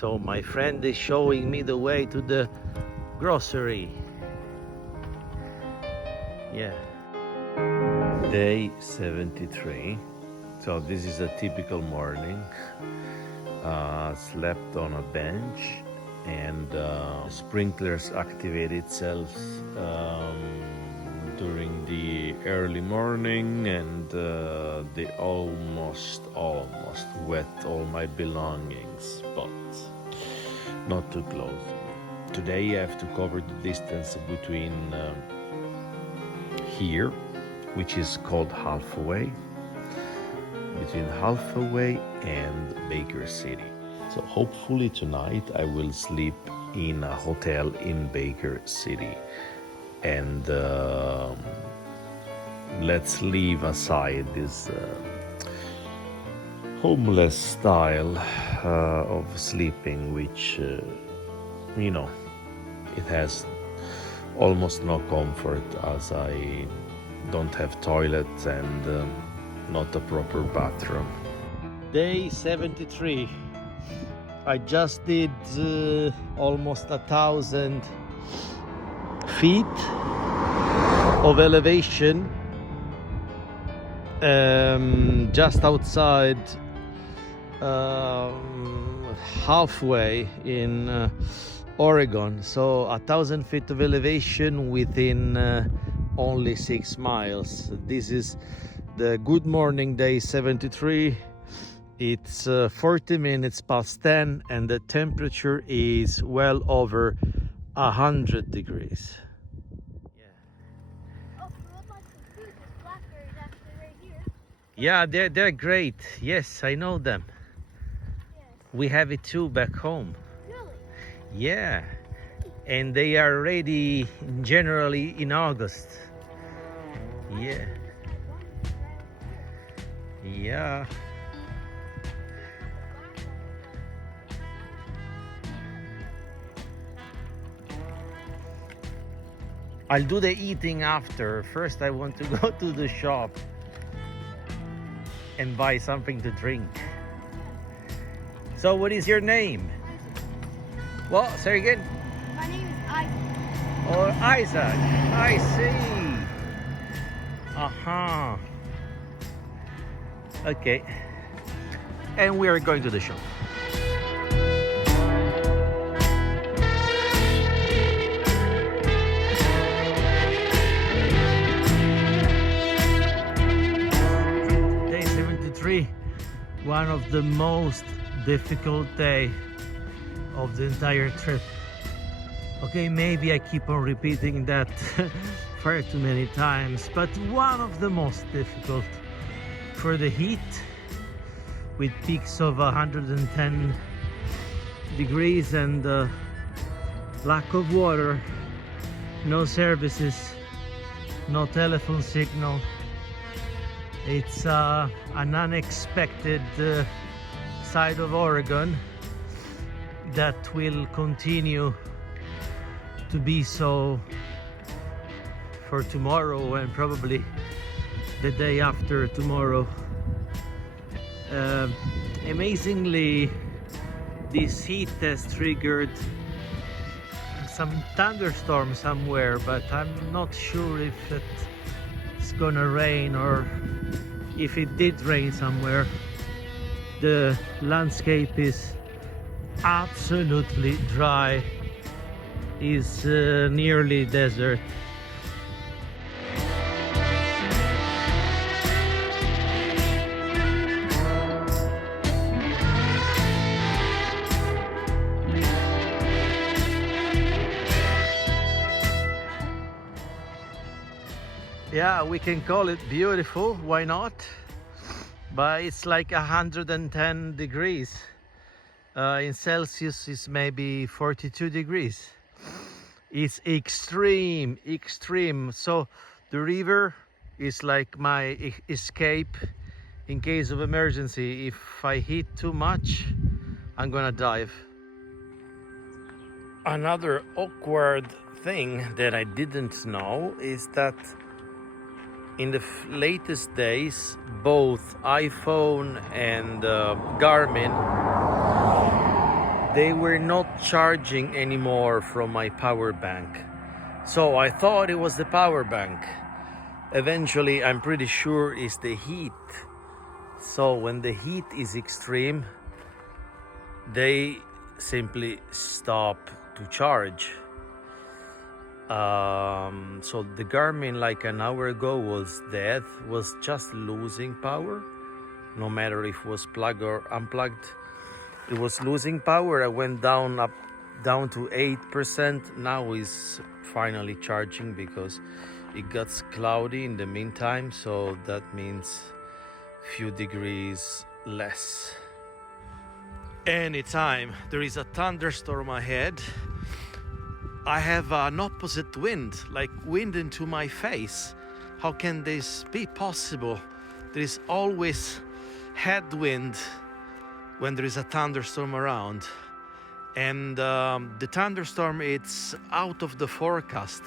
So my friend is showing me the way to the grocery. Yeah. Day 73. So this is a typical morning. Slept on a bench, and sprinklers activate itself during the early morning, and they almost wet all my belongings, but not too close. Today I have to cover the distance between here, which is called halfway, between halfway and Baker City. So hopefully tonight I will sleep in a hotel in Baker City. And let's leave aside this homeless style of sleeping, which, you know, it has almost no comfort, as I don't have toilets and not a proper bathroom. Day 73. I just did almost 1,000 feet of elevation just outside halfway in Oregon. So 1,000 feet of elevation within only 6 miles. This is the Good Morning Day 73. It's 40 minutes past 10 and the temperature is well over 100 degrees. Yeah. Oh, what about the food? This blackberries actually right here. Yeah, they're great. Yes, I know them. Yes. We have it too back home. Really? Yeah, and they are ready generally in August. Yeah. Yeah. I'll do the eating after. First I want to go to the shop and buy something to drink. So what is your name? What? Say again? My name is Isaac. Oh, Isaac. I see. Uh-huh. Okay. And we are going to the shop. Day 73, one of the most difficult day of the entire trip. Okay, maybe I keep on repeating that far too many times, but one of the most difficult for the heat, with peaks of 110 degrees and lack of water, no services, no telephone signal. It's an unexpected side of Oregon that will continue to be so for tomorrow and probably the day after tomorrow. Amazingly, this heat has triggered some thunderstorm somewhere, but I'm not sure if it's gonna rain or if it did rain somewhere. The landscape is absolutely dry, is nearly desert. Yeah, we can call it beautiful, why not? But it's like 110 degrees. In Celsius is maybe 42 degrees. It's extreme. So the river is like my escape in case of emergency. If I heat too much, I'm gonna dive. Another awkward thing that I didn't know is that in the latest days, both iPhone and Garmin they were not charging anymore from my power bank. So I thought it was the power bank. Eventually, I'm pretty sure it's the heat. So when the heat is extreme, they simply stop to charge. So the Garmin, like an hour ago, was dead, was just losing power. No matter if it was plugged or unplugged, it was losing power. I went down to 8%. Now is finally charging because it got cloudy in the meantime, so that means few degrees less. Anytime there is a thunderstorm ahead, I have an opposite wind, like wind into my face. How can this be possible? There is always headwind when there is a thunderstorm around. And the thunderstorm, it's out of the forecast.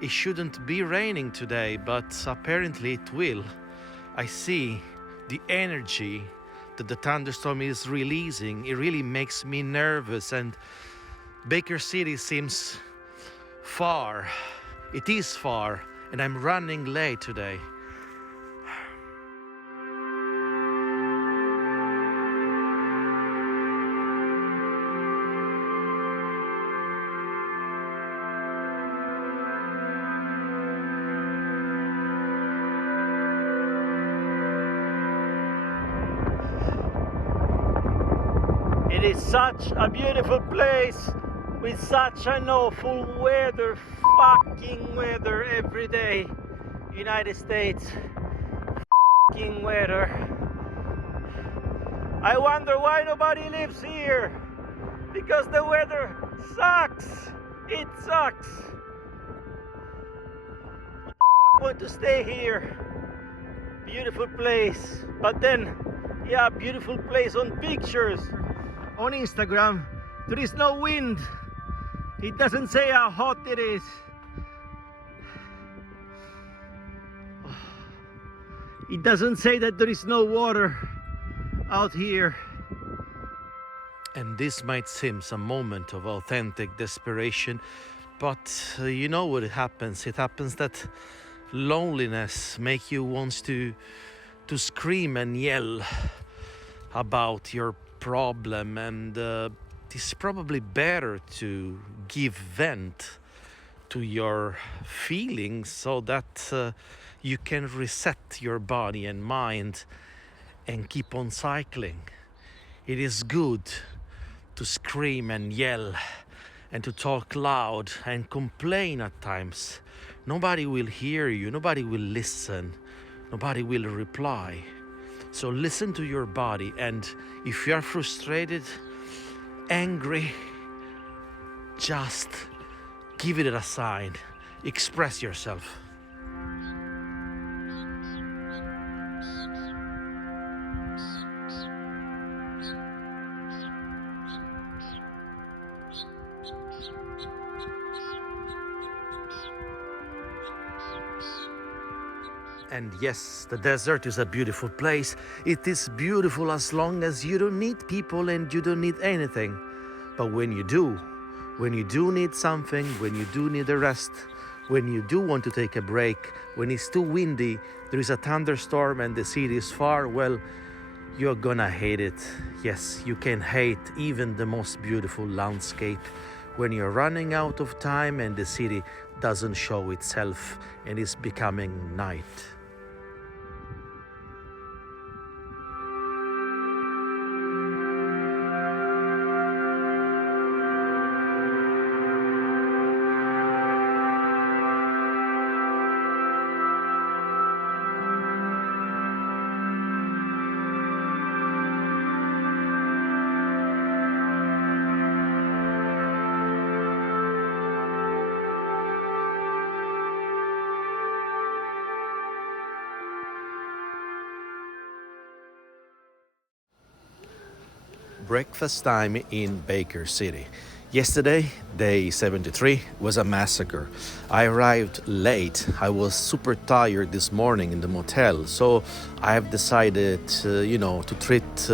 It shouldn't be raining today, but apparently it will. I see the energy that the thunderstorm is releasing. It really makes me nervous, and Baker City seems far. It is far, and I'm running late today. It is such a beautiful place with such an awful weather, fucking weather every day. United States, fucking weather. I wonder why nobody lives here. Because the weather sucks. It sucks. I want to stay here. Beautiful place. But then, yeah, beautiful place on pictures. On Instagram, there is no wind. It doesn't say how hot it is. It doesn't say that there is no water out here. And this might seem a moment of authentic desperation, but you know what happens. It happens that loneliness makes you want to scream and yell about your problem, and it's probably better to give vent to your feelings so that you can reset your body and mind and keep on cycling. It is good to scream and yell and to talk loud and complain at times. Nobody will hear you, nobody will listen, nobody will reply. So listen to your body, and if you are frustrated, angry, just give it a sign. Express yourself. And yes, the desert is a beautiful place. It is beautiful as long as you don't need people and you don't need anything. But when you do need something, when you do need a rest, when you do want to take a break, when it's too windy, there is a thunderstorm and the city is far, well, you're gonna hate it. Yes, you can hate even the most beautiful landscape when you're running out of time and the city doesn't show itself and is becoming night. Breakfast time in Baker City. Yesterday, day 73, was a massacre. I arrived late. I was super tired this morning in the motel, so I have decided, to treat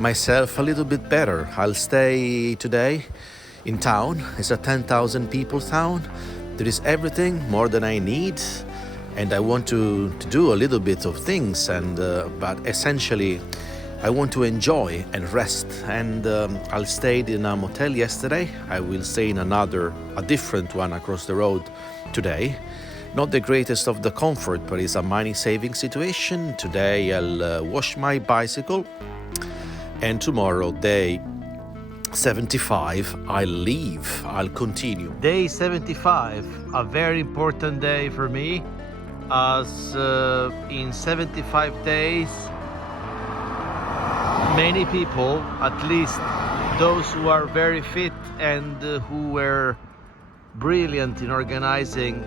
myself a little bit better. I'll stay today in town. It's a 10,000 people town. There is everything, more than I need, and I want to do a little bit of things, but essentially I want to enjoy and rest, and I stayed in a motel yesterday. I will stay in a different one across the road today. Not the greatest of the comfort, but it's a money-saving situation. Today I'll wash my bicycle, and tomorrow, day 75, I'll leave. I'll continue. Day 75, a very important day for me, as in 75 days, many people, at least those who are very fit and who were brilliant in organizing,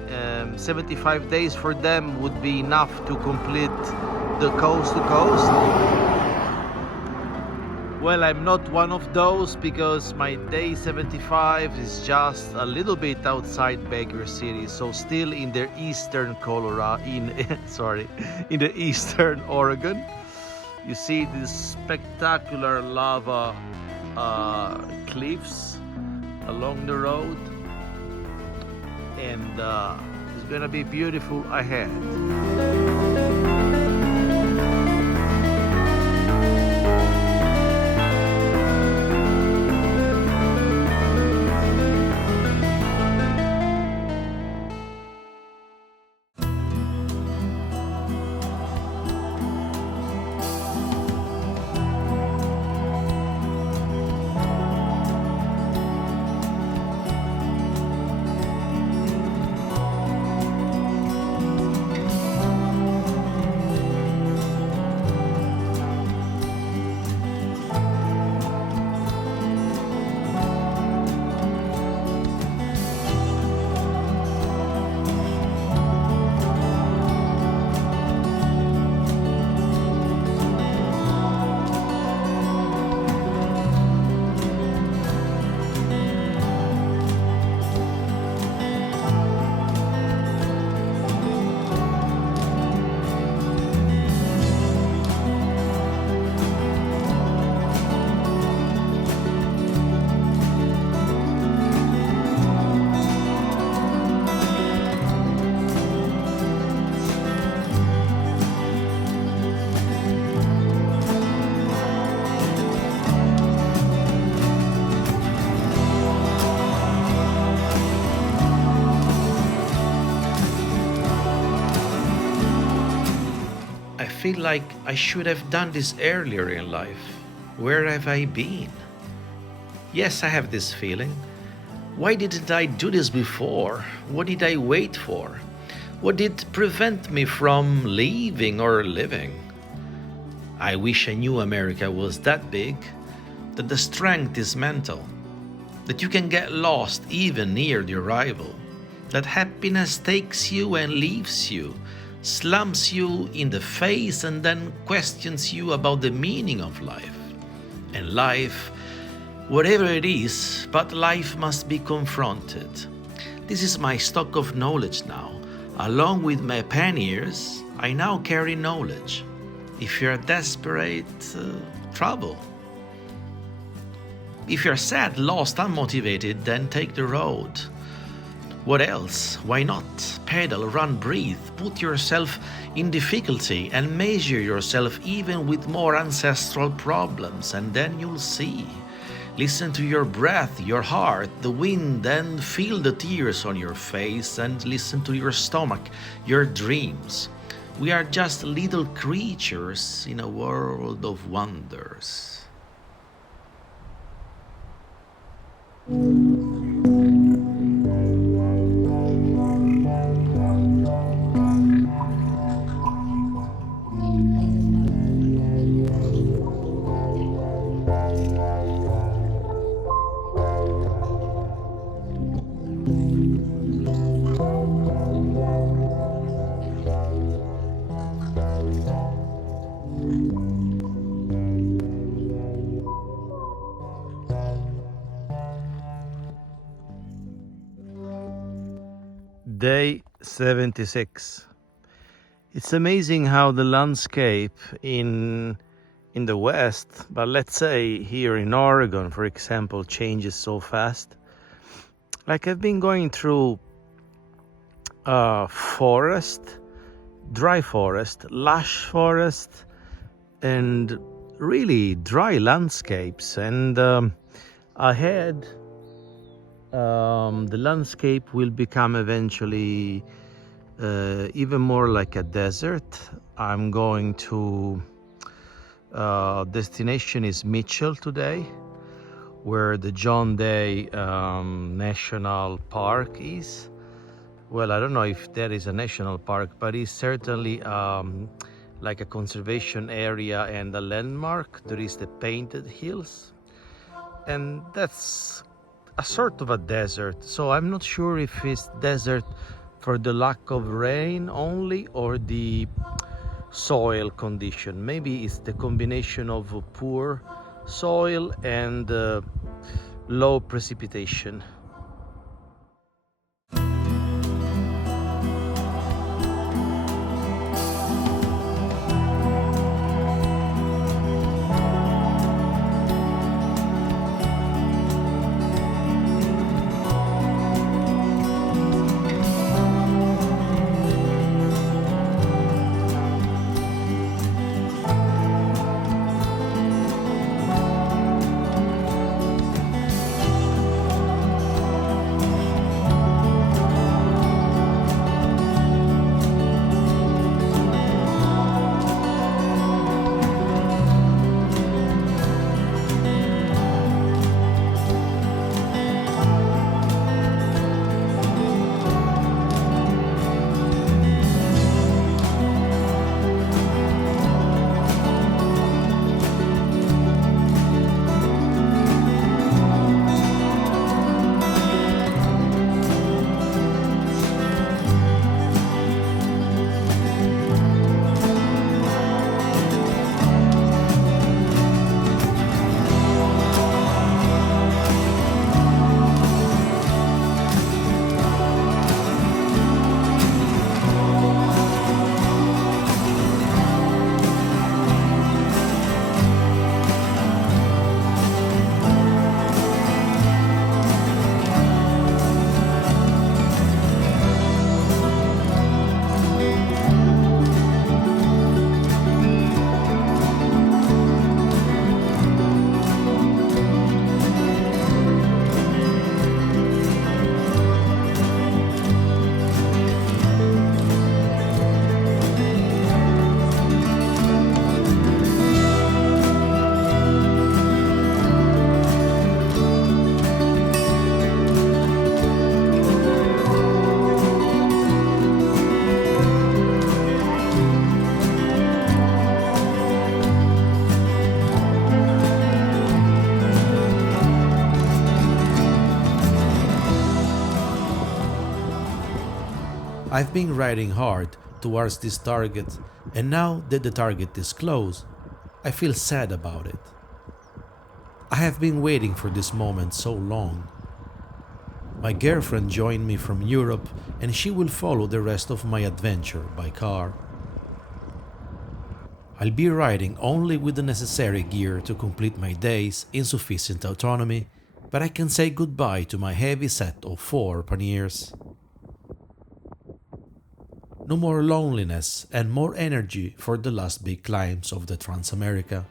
75 days for them would be enough to complete the coast to coast. Well, I'm not one of those, because my day 75 is just a little bit outside Baker City, so still in the eastern Colorado, in the eastern Oregon. You see these spectacular lava cliffs along the road, and it's gonna be beautiful ahead. I feel like I should have done this earlier in life. Where have I been? Yes, I have this feeling. Why didn't I do this before? What did I wait for? What did prevent me from leaving or living? I wish I knew America was that big, that the strength is mental, that you can get lost even near the arrival, that happiness takes you and leaves you, slams you in the face, and then questions you about the meaning of life. And life, whatever it is, but life must be confronted. This is my stock of knowledge now. Along with my panniers, I now carry knowledge. If you're desperate, travel. If you're sad, lost, unmotivated, then take the road. What else? Why not? Pedal, run, breathe, put yourself in difficulty and measure yourself even with more ancestral problems, and then you'll see. Listen to your breath, your heart, the wind, and feel the tears on your face, and listen to your stomach, your dreams. We are just little creatures in a world of wonders. Day 76. It's amazing how the landscape in the West, but let's say here in Oregon, for example, changes so fast. Like I've been going through forest, dry forest, lush forest, and really dry landscapes. And ahead, the landscape will become eventually even more like a desert. I'm going to destination is Mitchell today, where the John Day National Park is. Well, I don't know if there is a national park, but it's certainly like a conservation area and a landmark. There is the Painted Hills, and that's a sort of a desert. So I'm not sure if it's desert for the lack of rain only or the soil condition. Maybe it's the combination of poor soil and low precipitation. I've been riding hard towards this target, and now that the target is close, I feel sad about it. I have been waiting for this moment so long. My girlfriend joined me from Europe, and she will follow the rest of my adventure by car. I'll be riding only with the necessary gear to complete my days in sufficient autonomy, but I can say goodbye to my heavy set of 4 panniers. No more loneliness and more energy for the last big climbs of the Transamerica.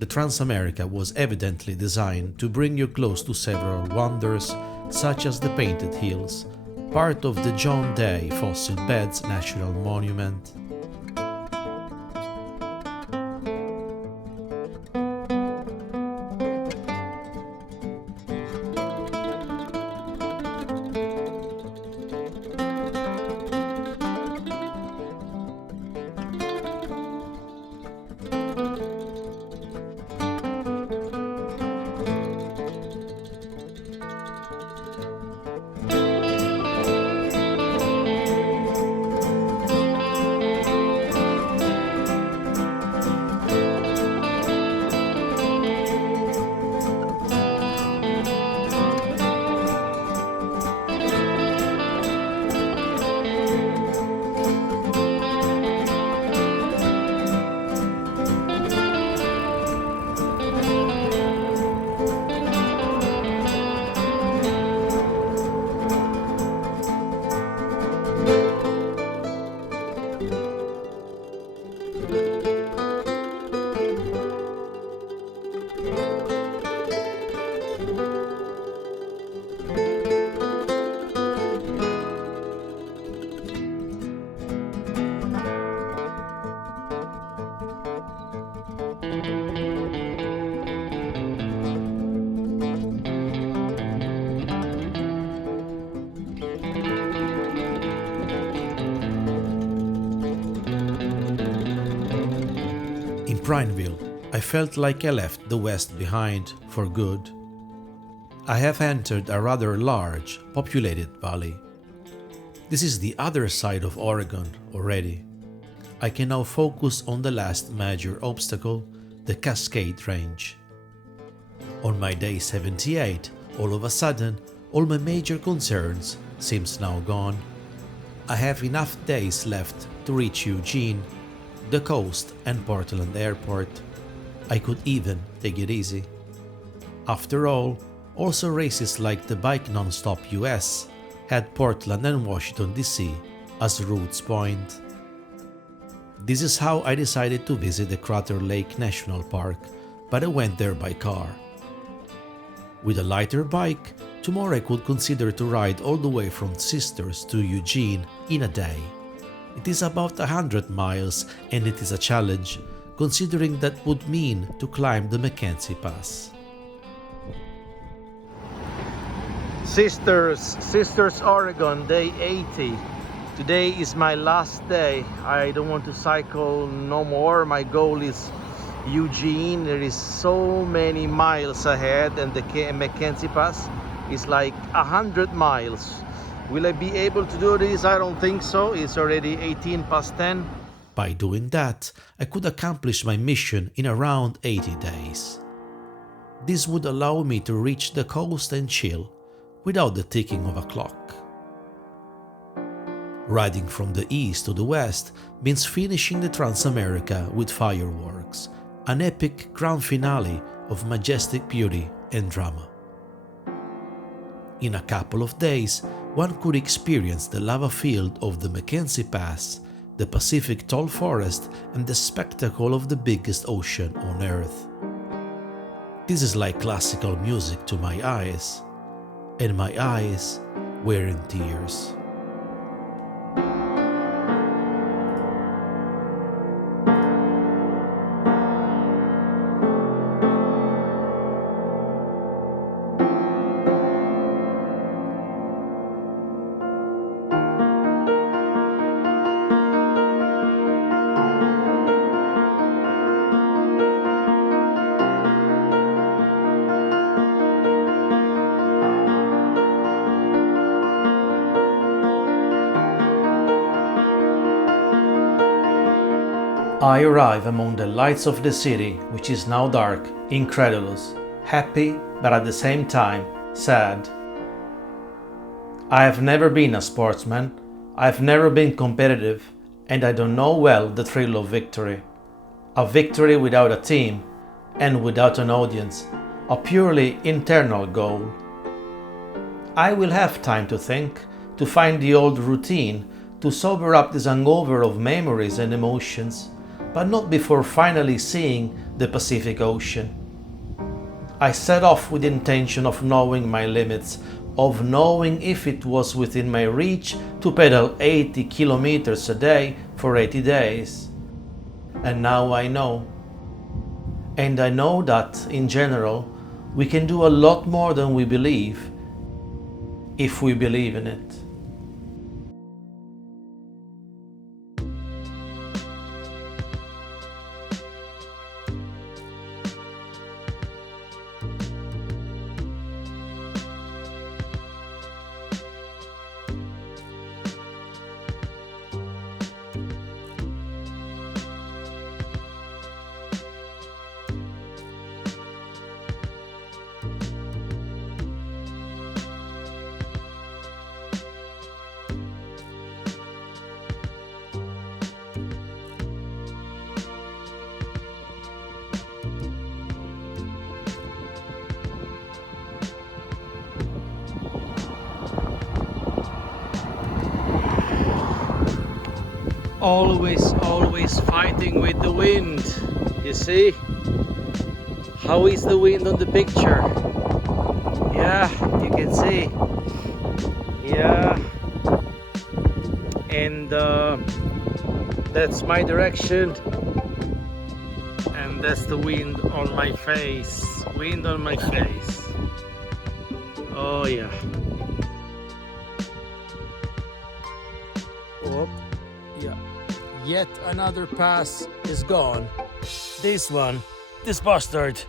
the Transamerica was evidently designed to bring you close to several wonders, such as the Painted Hills, part of the John Day Fossil Beds National Monument. In Prineville, I felt like I left the West behind for good. I have entered a rather large, populated valley. This is the other side of Oregon already. I can now focus on the last major obstacle, the Cascade Range. On my day 78, all of a sudden, all my major concerns seems now gone. I have enough days left to reach Eugene, the coast and Portland Airport. I could even take it easy. After all, also races like the Bike Nonstop US had Portland and Washington DC as Roots Point. This is how I decided to visit the Crater Lake National Park, but I went there by car. With a lighter bike, tomorrow I could consider to ride all the way from Sisters to Eugene in a day. It is about 100 miles and it is a challenge, considering that would mean to climb the Mackenzie Pass. Sisters, Oregon, day 80. Today is my last day. I don't want to cycle no more. My goal is Eugene. There is so many miles ahead, and the Mackenzie Pass is like 100 miles. Will I be able to do this? I don't think so. It's already 18 past 10. By doing that, I could accomplish my mission in around 80 days. This would allow me to reach the coast and chill without the ticking of a clock. Riding from the east to the west means finishing the Transamerica with fireworks, an epic grand finale of majestic beauty and drama. In a couple of days, one could experience the lava field of the Mackenzie Pass, the Pacific tall forest, and the spectacle of the biggest ocean on Earth. This is like classical music to my eyes, and my eyes were in tears. I arrive among the lights of the city, which is now dark, incredulous, happy, but at the same time, sad. I have never been a sportsman, I've never been competitive, and I don't know well the thrill of victory. A victory without a team, and without an audience, a purely internal goal. I will have time to think, to find the old routine, to sober up this hangover of memories and emotions, but not before finally seeing the Pacific Ocean. I set off with the intention of knowing my limits, of knowing if it was within my reach to pedal 80 kilometers a day for 80 days. And now I know. And I know that, in general, we can do a lot more than we believe, if we believe in it. Always fighting with the wind. You see? How is the wind on the picture? Yeah, you can see. Yeah. And that's my direction. And that's the wind on my face. Wind on my face. Oh yeah. Oh, yeah. Yet another pass is gone. This one, this bastard.